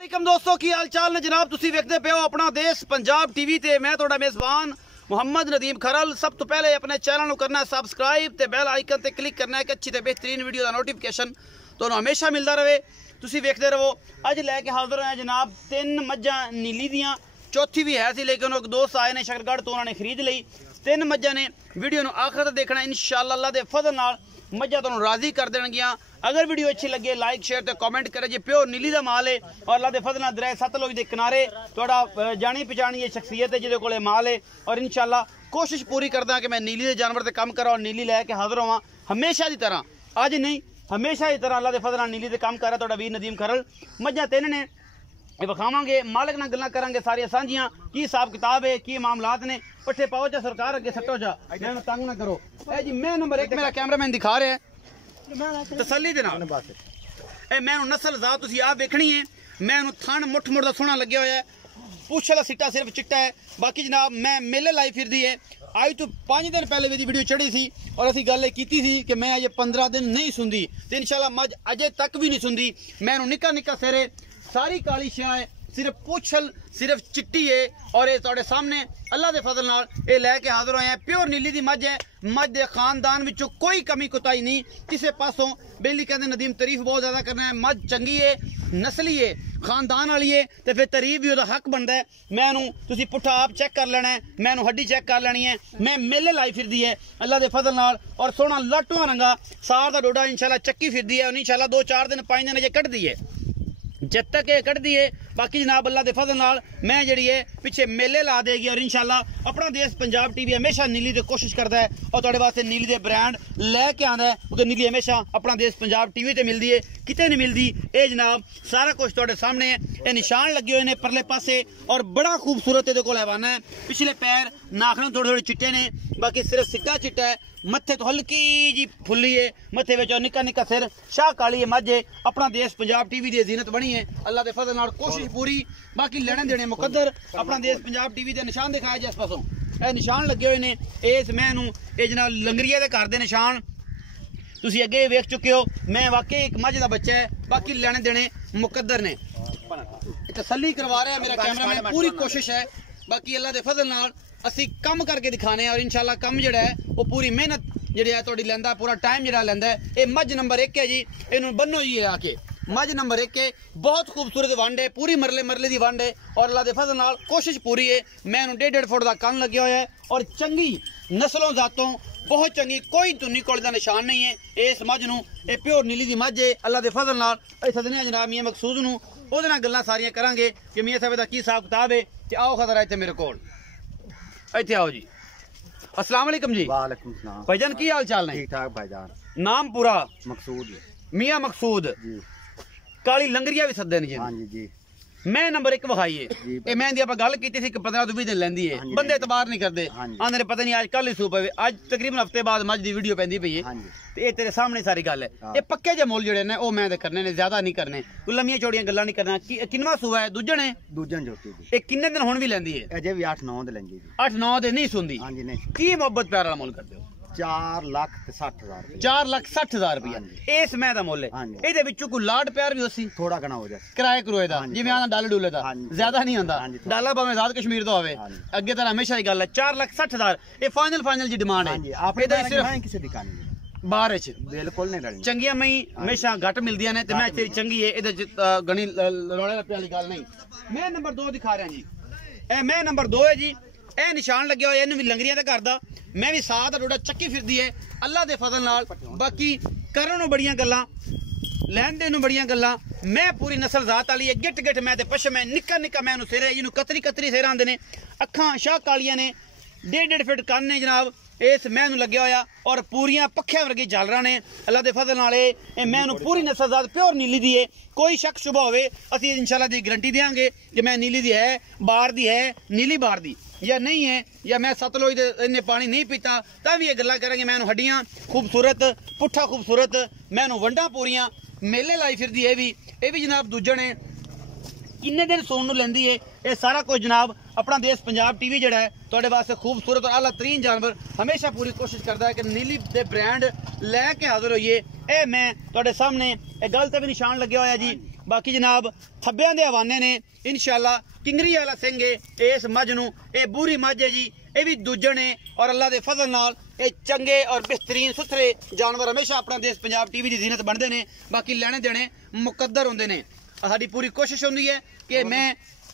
वालेकुम दोस्तों की हाल चाल ने जनाब तुसी वेखदे पे हो अपना देश पंजाब टीवी ते मैं तुहाडा मेज़बान मुहम्मद नदीम खरल। सब तो पहले अपने चैनल को करना सब्सक्राइब ते बेल आइकन ते क्लिक करना है कि अच्छी ते बेहतरीन वीडियो का नोटिफिकेशन तुहानू हमेशा मिलता रहे। तुसी वेखदे रहो। अज लैके हाजिर हैं जनाब 3 मज्जां नीली दियां, चौथी भी है सी लेकिन एक दोस्त आए ने शकरगढ़ तो उन्होंने खरीद ली। 3 मज्जां ने। वीडियो नू आखिर तक देखना इंशाअल्लाह अल्लाह दे फजल नाल मज्जां तुहानू राजी कर देणगियां। अगर वीडियो अच्छी लगे लाइक शेयर ते कमेंट करे। जी प्योर नीली का माल है और अल्लाह के फजल नाल दरिया सतलुज के किनारे थोड़ा जानी पहचानी शख्सियत है जिहदे कोले माल है। और इंशाअल्लाह कोशिश पूरी करदा कि मैं नीली के जानवर से काम करा और नीली लैके हाजिर होवां हमेशा की तरह। अज नहीं हमेशा की तरह अल्लाह के फजल नाल नीली से काम कर रहा तुहाडा वीर नदीम खरल। मज्जां 3 ने विखावांगे, मालिक नाल गल्लां करांगे सारियां सांझियां की हिसाब किताब है की मामलात ने। पट्ठे पाओ जा सरकार अगे सट्टो जा, मैनूं तंग ना करो। ए जी मैं नंबर 1 मेरा कैमरामैन दिखा रहा है तसल्ली दे नाल। मैनू नस्ल जात तुसीं आप वेखनी है। मैनू थन मुठ मुठ दा सोहना लग्या होया है। पुछ वाला सिट्टा सिर्फ चिट्टा है। बाकी जनाब मैं मेले लाई फिरदी है। आज तो 5 दिन पहले मेरी वीडियो चढ़ी सी और असीं गल कीती सी कि मैं अजे 15 दिन नहीं सुनदी ते इंशाअल्लाह मज अजे तक भी नहीं सुनदी। मैनू निक्का निक्का सिरे सारी काली शाह है, सिर्फ पुछल सिर्फ चिट्टी है और ये तुहाडे सामने अल्लाह के फजल नाल ये लैके हाजिर होए हैं। प्योर नीली दी मज है। मज दे खानदान विचों कोई कमी कुताई नहीं किसी पासों। बेली कहते नदीम तारीफ बहुत ज्यादा करना है। मज चंगी है, नस्ली है, खानदान वाली है तो फिर तारीफ भी हक बनता है। मैनू तुसीं पुट्ठा आप चेक कर लेना है, मैनू हड्डी चेक कर लेनी है। मैं मेले लाई फिरदी है अल्लाह के फजल नाल और सोहना लाटुआ रंगा सार का डोडा इंशाअल्लाह चक्की फिरदी है और इंशाअल्लाह 2-4 दिन 5 दिन अजे कटदी है जब तक ये कटदी है। बाकी जनाब अल्लाह के फजल नाल मैं जी है पिछे मेले ला देगी और इंशाअल्लाह अपना देश पंजाब टीवी हमेशा नीली की कोशिश करता है और तुहाडे वास्ते नीली के ब्रांड लैके आंदा है क्योंकि नीली हमेशा अपना देश पंजाब टीवी ते मिलती है, किते नहीं मिलती। ये जनाब सारा कुछ तुहाडे सामने है। ये निशान लगे हुए हैं परले पासे और बड़ा खूबसूरत ये हैवाना है। पिछले पैर नाखन थोड़े थोड़े चिट्टे ने, बाकी सिर्फ सिक्का चिट्टा है। मत्थे तो हल्की जी फुल्ली है, मत्थे विच निक्का निक्का सिर, शाह काली है मज है। अपना देश पंजाब टीवी की जीनत बनी है अल्लाह के फजल नाल कोशिश पूरी। बाकी लेने देने मुकद्दर अपना देश पंजाब टीवी के निशान दिखाया जिस पासों ये निशान लगे हुए ने। इस मैनू ये जनाब लंगरिया के घर के निशान तुसीं अगे वेख चुके हो। मैं वाकई एक मज का बच्चा है। बाकी लेने देने मुकद्दर ने तसल्ली करवा रहा है मेरा कैमरामैन, पूरी कोशिश है। बाकी अल्लाह के फजल नाल असी कम करके दिखाने और इंशाअल्लाह कम जिहड़ा है वो पूरी मेहनत जिहड़ी है तुहाडी लैंदा, पूरा टाइम जिहड़ा लैंदा है। ये मज नंबर 1 है जी, इहनूं बन्नो जी आके। मज नंबर 1 है, बहुत खूबसूरत वंड है, पूरी मरले मरले की वंड है और अल्लाह के फजल नाल कोशिश पूरी है। मैं 1.5 फुट का कन लग्या होया है और चंगी नस्लों जातों बहुत चंगी, कोई धुनी कोल का निशान नहीं है। इस मज नूं ये प्योर नीली की मज है अल्लाह के फजल नाल। सदने जनाब मियां मकसूद नूं ਉਹਦੇ ਨਾਲ ਗੱਲਾਂ ਸਾਰੀਆਂ ਕਰਾਂਗੇ ਕਿ ਮੀਆਂ ਸਾਹਿਬ ਦਾ ਕੀ ਹਿਸਾਬ ਕਿਤਾਬ ਹੈ। ਤੇ आओ खतरा ਇੱਥੇ ਮੇਰੇ ਕੋਲ, ਇੱਥੇ आओ जी। अस्सलाम वालेकुम जी। वालेकुम सलाम भाईजान की हाल चाल ने? ठीक ठाक भाईजान। नाम पूरा? मकसूद मियां मकसूद जी। काली लंगरिया भी सदे ने जी। हाँ जी जी। मैं नंबर 1 विखाई है। मैं आप गल की 15 तो 20 दिन लेंदी है, बंदे एतबार नहीं करते। आंदे ने पता नहीं आज कल ही सूप है, आज तकरीबन हफ्ते बाद मज की वीडियो पैंदी पई है। ये तेरे सामने सारी गल है। ये पक्के जे मुल जेडे ने ओ मैं करने ने, ज्यादा नहीं करने, कोई लम्मियां चौड़ियां गल्लां नहीं करना। किनवा सूआ है? दूजन है? दूजन जोती जी। ये किन्ने दिन हुण भी लेंदी है? अजे भी 8-9 दे लेंदी जी। 8-9 दे नहीं सुनदी? हां जी नहीं। की मोहब्बत प्यार वाला मुल करदे हो? 4,60,000 4,60,000 रुपया इस मैं दा मुल है। ਇਹਦੇ ਵਿੱਚੋਂ ਕੋਈ ਲਾਡ ਪਿਆਰ ਵੀ ਹੋਸੀ? थोड़ा घना हो जाए ਕਿਰਾਏ ਕਰੋਏ ਦਾ ਜਿਵੇਂ ਆਂਦਾ ਡਾਲੇ ਡੂਲੇ ਦਾ ਜ਼ਿਆਦਾ ਨਹੀਂ ਹੁੰਦਾ। ਡਾਲਾ ਭਾਵੇਂ ਆਜ਼ਾਦ ਕਸ਼ਮੀਰ ਤੋਂ ਆਵੇ ਅੱਗੇ ਤਾਂ ਹਮੇਸ਼ਾ ਹੀ ਗੱਲ ਹੈ 4,60,000 ਇਹ ਫਾਈਨਲ ਜੀ ਡਿਮਾਂਡ ਹੈ। आप ਇਹਦਾ ਸਿਰਫ ਕਿਸੇ ਦੀ ਕਹਾਣੀ ਬਾਹਰ ਚ ਬਿਲਕੁਲ ਨਹੀਂ ਰਲਣੀ। ਚੰਗੀਆਂ ਮੈਂ ਹਮੇਸ਼ਾ ਘੱਟ ਮਿਲਦੀਆਂ ਨੇ ਤੇ ਮੈਂ ਤੇਰੀ ਚੰਗੀ ਹੈ ਇਹਦੇ ਚ ਗਣੀ ਰੌਲੇ ਰੱਪੇ ਵਾਲੀ ਗੱਲ ਨਹੀਂ। ਮੈਂ ਨੰਬਰ 2 ਦਿਖਾ ਰਿਹਾ ਜੀ। ਇਹ ਮੈਂ ਨੰਬਰ 2 ਹੈ ਜੀ। ਇਹ ਨਿਸ਼ਾਨ ਲੱਗਿਆ ਹੋਇਆ ਇਹਨੂੰ ਵੀ ਲੰਗਰੀਆਂ ਦਾ ਕਰਦਾ। ਮੈਂ ਵੀ ਸਾਹ ਦਾ ਡੋਡਾ ਚੱਕੀ ਫਿਰਦੀ ਹੈ ਅੱਲਾਹ ਦੇ ਫਜ਼ਲ ਨਾਲ। ਬਾਕੀ ਕਰਨ ਨੂੰ ਬੜੀਆਂ ਗੱਲਾਂ, ਲੈਂਦੇ ਨੂੰ ਬੜੀਆਂ ਗੱਲਾਂ। मैं पूरी नस्ल जात वाली है, गिट गिट मैं ते पशम है, निक्का निक्का मैं सिर है, जिन्होंने कतरी कतरी सिर आंदे ने, अखां शाह कालियां ने, 1.5 फुट कन ने जनाब। इस मैनू लग्या होया और पूरियां पक्खियां वर्गी झालरा ने अल्लाह के फजल नाल। ये मैनू पूरी नस्ल जात प्योर नीली दी है। कोई शक शुबा होवे असीं इंशाअल्लाह दी गारंटी देंगे कि मैं नीली दी है, बाहर दी है, नीली बाहर दी या नहीं है, या मैं सतलुज इन्ने पानी नहीं पीता तां भी ये गल्लां करांगे। मैनू हड्डियां खूबसूरत, पुट्ठा खूबसूरत, मैनू वंडा पूरियां, मेले लाई फिरदी है। ये भी जनाब दूजन है। किन्ने दिन सोन नूं लैंदी है। ये सारा कुछ जनाब अपना देश पंजाब टीवी जिहड़ा है तुहाडे वास्ते खूबसूरत और आला तरीन जानवर हमेशा पूरी कोशिश करता है कि नीली दे ब्रांड लैके हाजिर होइए। ए मैं तुहाडे सामने गल ते भी निशान लग्या होया जी। बाकी जनाब थब्बियां दे हवाने ने इंशाल्लाह किंगरी वाला सिंह है इस मझ नूं ये बूरी मझ है जी ये भी दूजण है और अल्लाह के फजल नाल ये चंगे और बेहतरीन सुथरे जानवर हमेशा अपना देश पंजाब टीवी की जीनत बनते हैं बाकी लेने देने मुकद्दर होंदे ने साडी पूरी कोशिश होंदी है कि मैं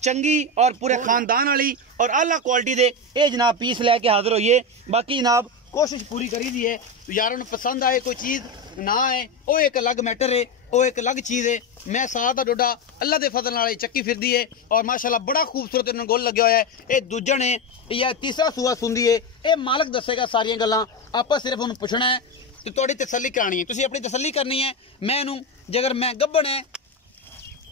चंगी और पूरे खानदान वाली और आला क्वालिटी दे ये जनाब पीस लैके हाजिर होइए बाकी जनाब कोशिश पूरी करी दी है यारों पसंद आए कोई चीज़ ना आए वो एक अलग मैटर है वो एक अलग चीज़ है मैं साथ का डोडा अल्लाह के फजल नाल चक्की फिरदी है और माशाल्लाह बड़ा खूबसूरत इन्होंने गोल लगे हुआ है ये दूजण है या तीसरा सूआ सुंदी है ये मालक दसेगा सारियां गल्लां आपां सिर्फ उन्होंने पुछना है तो थोड़ी तसल्ली करानी है तुसीं अपनी तसल्ली करनी है मैं इनू जेकर मैं गब्बन है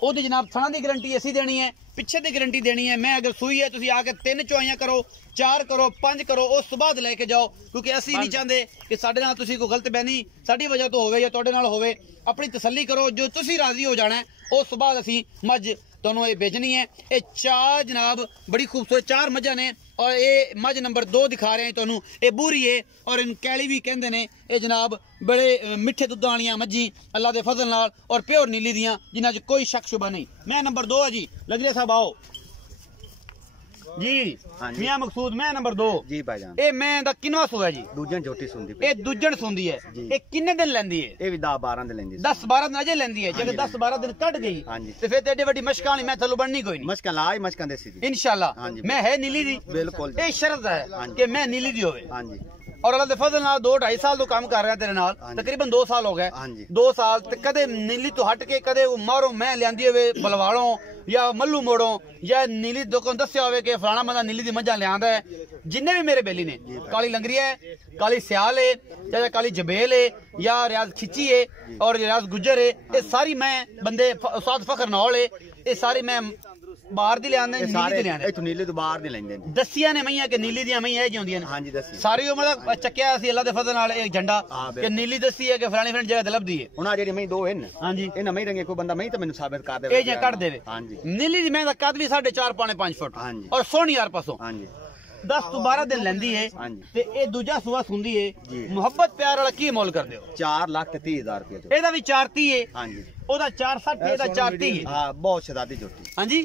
ओदी जनाब थणा की गारंटी असी देनी है पिछे की गारंटी देनी है मैं अगर सूई है तुसीं आके 3 चुआइयां करो 4 करो 5 करो उस तो बाद लैके जाओ क्योंकि असी नहीं चाहते कि साडे नाल तुसीं कोई गलत बहनी साडी वजह तो होवे या तुहाडे नाल होवे अपनी तसल्ली करो जो तुसीं राजी हो जाना है उस तो बाद असी मझ दोनों ये बेचनी है ये 4 जनाब बड़ी खूबसूरत 4 मझां ने और ये मझ नंबर 2 दिखा रहे हैं तुहानू ये बूरी है और इन कैली भी कहंदे ने ये जनाब बड़े मिठे दुद्ध वालियां मझी अल्लाह के फजल नाल और प्योर नीली दियां जिन्हां च कोई शक शुबा नहीं मैं नंबर 2 है जी लंगरिया साहब आओ जी मियां मकसूद मैं नंबर 2 जी भाईजान ए मैं दा किनवा सूआ जी दूजन झोटी सुंदी ए दूजण सुंदी है ए किन्ने दिन लेंदी है ये भी 10-12 दिन लेंदी 10-12 दिन अजे लेंदी है जेकर 10-12 दिन कट गई ते फिर एडी बड़ी मशकां नहीं मैं थल्लों बननी कोई नहीं मशकां ला ही मशकां देसी दी इंशाल्लाह मैं है नीली दी बिल्कुल ए शर्त है कि मैं नीली दी होवे हां जी और अल्लाह दे फजल नाल 2-2.5 साल तो काम कर रहा तेरे नाल तकरीबन 2 साल हो गए 2 साल ते कदे नीली तो हट के कदे मारो मैं लियांदी होवे बलवालों या मल्लू मोड़ो या नीली दुकान दस्या होवे कि फलाना बंदा नीली दी मझां लियांदा है जिन्ने भी मेरे बेली ने काली लंगरिया है काली स्याल है या काली जबेल है या रियाज खिची है और रियाज गुजर है ये सारी मैं बंदे उस्ताद फखर नौल है ये सारी मैं बाहर दी लियांदे नीली दी लियांदे इथों नीली तो बाहर दी लेंदे ने दसियां ने मैयां कि नीली दियां मैयां जी होंदियां ने हां जी दसी सारी उम्र दा चक्किया सी अल्लाह दे फजल नाल एक झंडा कि नीली दसी है कि फलानी फलानी जगह ते लभदी है हुन आ जेडी मैं 2 हैं हां जी इना मैं रंगे कोई बंदा मैं तो मेनू साबित कर दे ए जे कट देवे हां जी नीली दी मैं दा कद भी 4.5 पौने 5 फुट हां जी और सोहनी यार पासों हां जी 10 तो 12 दिन लेंदी है हां जी ते ए दूजा सूआ सुंदी है मोहब्बत प्यार वाला की मोल कर दियो 4,30,000 रुपए एदा भी 430 है हां जी ओदा 460 एदा 430 है हां बहुत शदादी जोटी हां जी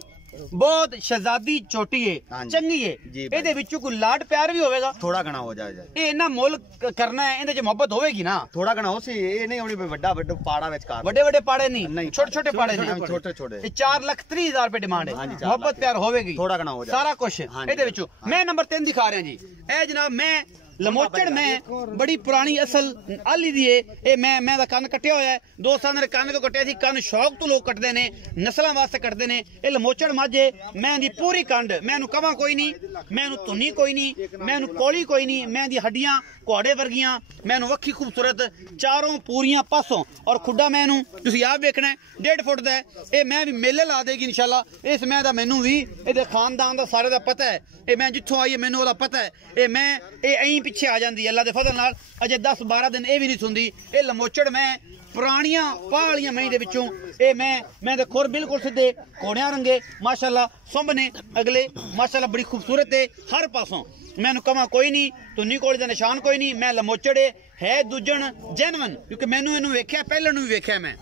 बहुत शहजादी छोटी है चंगी है एदे विचों कोई लाड प्यार भी होवेगा थोड़ा घना हो जाए ए इना मोल करना है इंदे च मोहब्बत होवेगी ना थोड़ा घना हो सी ये नहीं होनी बड़ा बड़ा पाड़ा विच कार बड़े बड़े पाड़े नहीं छोटे छोटे पाड़े नहीं छोटे छोटे 4,30,000 रुपए डिमांड है मोहब्बत प्यार होवेगी थोड़ा घना हो जाए सारा कुछ एदे विचों मैं नंबर 3 दिखा रहा जी ए जनाब मैं लमोचड़ में बड़ी पुरानी असल आली दी है ए मैं दा कन कटिया होया है 2 साल मेरे कन को कटिया सी कन शौक तो लोग कटदे ने नस्लां वास्ते कटदे ने ए लमोचड़ माझे मैं दी पूरी कंड मैं नु कवां कोई नहीं मैं नु धुनी कोई नहीं मैं नु कोली कोई नहीं मैं दी हड्डियां घोड़े वर्गियां मैं नु वक्खी खूबसूरत चारों पूरियां पासों और खुड्डा मैं नु तुसीं आप देखना 1.5 फुट दा ए मैं भी मेले ला देगी इंशाल्लाह इस मैं दा मैनू भी एदे खानदान दा सारे दा पता है ए मैं जिथों आई मैनू ओदा पता है ए मैं ए अहीं पिछे आ जांदी अल्लाह दे फजल नाल अजे 10-12 दिन ए भी नहीं सुंदी ए लमोचड़ मैं पुरानियां पालियां मई दे विचों ए मैं ते खुर बिल्कुल सीधे घोड़ियां रंगे माशाल्लाह सुंभ ने अगले माशाल्लाह बड़ी खूबसूरत है हर पासों मैनू कमा कोई नहीं तुन्नी कोली दा निशान कोई नहीं मैं लमोचड़े है दूजण जेनवन क्योंकि मैनू इनू वेख्या पहले नू भी वेख्या मैं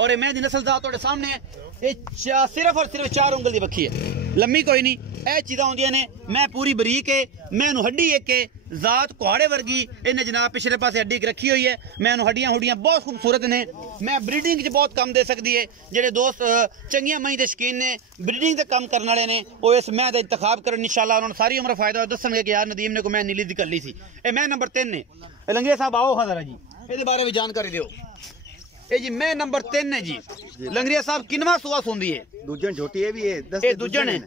और ये मैं दी नस्ल दा तुहाडे सामने है ये सिर्फ और सिर्फ 4 उंगल दी बखी है लम्मी कोई नहीं ए चीज़ां होंदियां ने मैं पूरी बरीक है मैं हड्डी एक है जात कुहाड़े वर्गी इन्हें जनाब पिछले पासे हड्डी रखी हुई है मैं हड्डियां हुड्डियां बहुत खूबसूरत ने मैं ब्रीडिंग च बहुत कम दे सकती है जेडे दोस्त चंगियां मई के शकीन ने ब्रीडिंग से कम करने वाले ने वो इस मैं का इंतखाब कर इंशाल्लाह उन्होंने सारी उम्र फायदा दसणगे कि यार नदीम ने को मैं नीली दी कली सी ए मैं नंबर 3 ने लंगरिया साहब आओ हां जरा जी ਇਹਦੇ बारे भी जानकारी दियो ए जी मैं नंबर 3 है जी लंगरिया साहब किनवा सुआ सुंदी है दूजन छोटी है भी है 10 दूजन है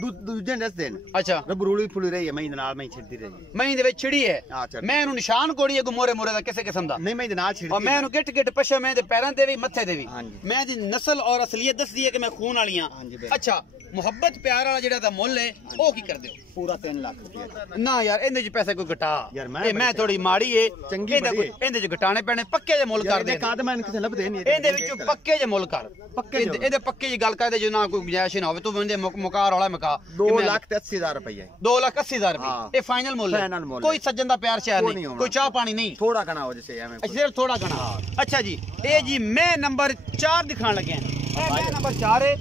दूजन 10 दिन अच्छा रबरूली फुली रही है मैं नाल मैं छिड़दी रही मैं दे विच छिड़ी है मैं इनु निशान कोड़ी है मोरे मोरे दा किसे किस्म दा नहीं मैं नाल छिड़दी और मैं इनु गिट गिट पछे मैं दे पैरां ते भी मथे ते भी मैं दी नस्ल और असलियत दस दी है कि मैं खून वाली हां अच्छा मुहब्बत प्यार वाला जेड़ा दा मुल है ओ की कर दियो पूरा 3 लाख रुपया ना यार इहदे च पैसे कोई घटा यार मैं थोड़ी माड़ी है चंगी इहदे च घटाने पैने पक्के जे मुल कर दे काद मैं किसे लभदे नहीं इहदे विच पक्के जे मुल कर पक्के इहदे पक्के जी गल कर दे जो ना कोई गुंजाइश ना होवे तू बंदे मुका कार वाला मका 2,80,000 रुपया 2,80,000 रुपये हाँ। ये फाइनल मुल्ल है। फाइनल मुल्ल कोई सज्जन दा प्यार श्यार कोई नहीं, नहीं कोई चाह पानी नहीं, थोड़ा घना हो जैसे सिर्फ थोड़ा घना। अच्छा जी ये जी मैं नंबर 4 दिखाने लगे हैं। मैं नंबर 4 है।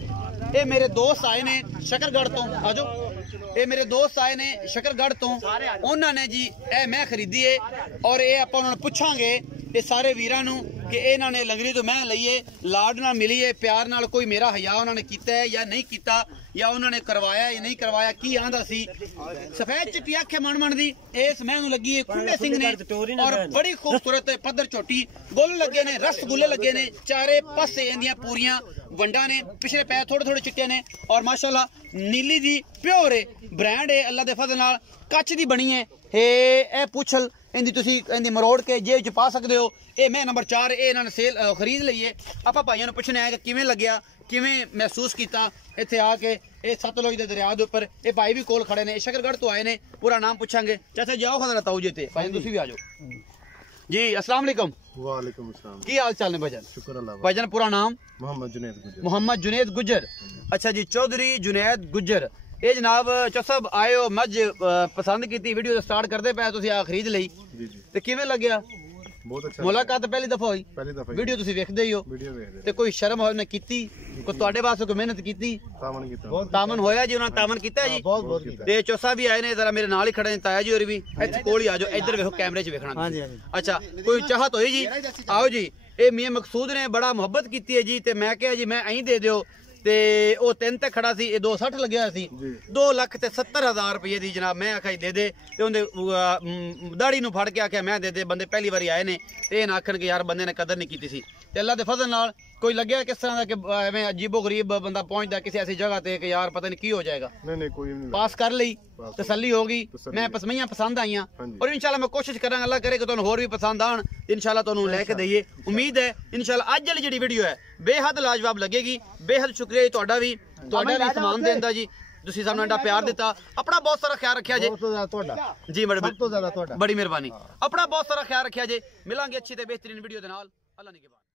ये मेरे दोस्त आए ने शकरगढ़ तो आजो, ये मेरे दोस्त आए ने शकरगढ़ तो उन्होंने जी ए मैं खरीदी है और ये आप उन्होंने पूछांगे ये सारे वीरां नू कि इन्होंने लंगरी तो मैं लईए लाड नाल मिली है प्यार नाल कोई मेरा हया उन्होंने कीता है या नहीं कीता या उन्होंने करवाया या नहीं करवाया की आंदा सी। सफेद चिट्टी अखे मन मन दी इस मैं नू लगी है खुंडे सिंह ने और बड़ी खूबसूरत पद्धर चोटी गुल लगे ने रसगुल्ले लगे ने चारे पासे इंदियां पूरियां वंडा ने पिछले पैर थोड़े थोड़े चिट्टे ने और माशाल्लाह नीली दी प्योर है ब्रांड है अल्लाह दे फजल नाल कच दी बनी है ए पुछल इंदी तुसी इंदी मरोड़ के जेब च पा सकदे हो। ये मैं नंबर 4 ये इन्होंने सेल खरीद ली है। आपां भाइयों ने पुछना है कि किवें लग्या किवें महसूस किया इत्थे आके ये सतलुज दे दरिया दे उपर ये भाई भी कोल खड़े ने शकरगढ़ तो आए ने पूरा नाम पूछांगे। चाचा जाओ खदरा ताऊ जी ते भाई तुसी भी आ जाओ जी। अस्सलाम वालेकुम। वालेकुम अस्सलाम। की हाल चाल ने भाईजान? शुक्र अल्लाह। भाईजान पूरा नाम? मोहम्मद जुनैद गुजर। मोहम्मद जुनैद गुजर। अच्छा जी चौधरी जुनैद गुजर। ये जनाब चौसब आयो मज पसंद की वीडियो स्टार्ट करते पे तुसी आ खरीद लई जी जी ते किवें लग्या? बहुत अच्छा। मुलाकात पहली दफा हुई? पहली दफा वीडियो तुसी वेखदे ही हो वीडियो देखदे ते कोई शर्म होने कीती कोई ਤੁਹਾਡੇ ਵਾਸਤੇ ਕੋਈ ਮਿਹਨਤ ਕੀਤੀ तामन कीता ਤਾਮਨ ਹੋਇਆ ਜੀ ਉਹਨਾਂ ਤਾਮਨ ਕੀਤਾ ਜੀ बहुत कीता ਤੇ ਚੌਸਾ ਵੀ ਆਏ ਨੇ ਜ਼ਰਾ ਮੇਰੇ ਨਾਲ ਹੀ ਖੜੇ ਨੇ ਤਾਇਆ ਜੀ ਹੋਰ ਵੀ ਇੱਥੇ ਕੋਲ ਹੀ ਆ ਜਾਓ ਇੱਧਰ ਵੇਖੋ ਕੈਮਰੇ 'ਚ ਵੇਖਣਾ ਹਾਂਜੀ ਹਾਂਜੀ। ਅੱਛਾ ਕੋਈ ਚਾਹਤ ਹੋਈ ਜੀ ਆਓ ਜੀ। ਇਹ ਮੀਆਂ ਮਕਸੂਦ ਨੇ ਬੜਾ ਮੁਹੱਬਤ ਕੀਤੀ ਹੈ ਜੀ ਤੇ ਮੈਂ ਕਿਹਾ ਜੀ ਮੈਂ ਐਂ ਦੇ ਦਿਓ ਤੇ ਉਹ 3 ਤੇ ਖੜਾ ਸੀ ਇਹ 260 ਲੱਗਿਆ ਹੋਇਆ ਸੀ 2,70,000 ਰੁਪਏ ਦੀ ਜਨਾਬ ਮੈਂ ਆਖਿਆ ਜੀ ਦੇ ਤੇ ਉਹਦੇ ਦਾੜੀ ਨੂੰ ਫੜ ਕੇ ਆਖਿਆ ਮੈਂ ਦੇ ਬੰਦੇ ਪਹਿਲੀ ਵਾਰੀ ਆਏ ਨੇ ਤੇ ਇਹ ਨਾ ਆਖਣ ਕਿ ਯਾਰ ਬੰਦੇ ਨੇ ਕਦਰ ਨਹੀਂ ਕੀਤੀ ਸੀ ਤੇ ਅੱਲਾ ਦੇ ਫਜ਼ਲ ਨਾਲ कोई लगे किस तरह का कि एवं अजीबो गरीब बंदा पहुंचता किसी ऐसी जगह ते कि यार पता नहीं की हो जाएगा। नहीं कोई नहीं पास कर ली तसल्ली होगी मैं पसमियां पसंद आई और इंशाल्लाह मैं कोशिश करा अल्लाह करे कि तुहानू होर भी पसंद आन इंशाल्लाह तुहानू लेके दईए। उम्मीद है इंशाल्लाह अज वाली जिहड़ी वीडियो है बेहद लाजवाब लगेगी। बेहद शुक्रिया जी तुहाडा भी समान देण दा जी तुसीं सानू एडा प्यार दिता। अपना बहुत सारा ख्याल रखिया जे जी बड़ी मेहरबानी। अपना बहुत सारा ख्याल रखिया जे मिलांगे अच्छी ते बेहतरीन वीडियो दे नाल। अल्लाह निगहबान।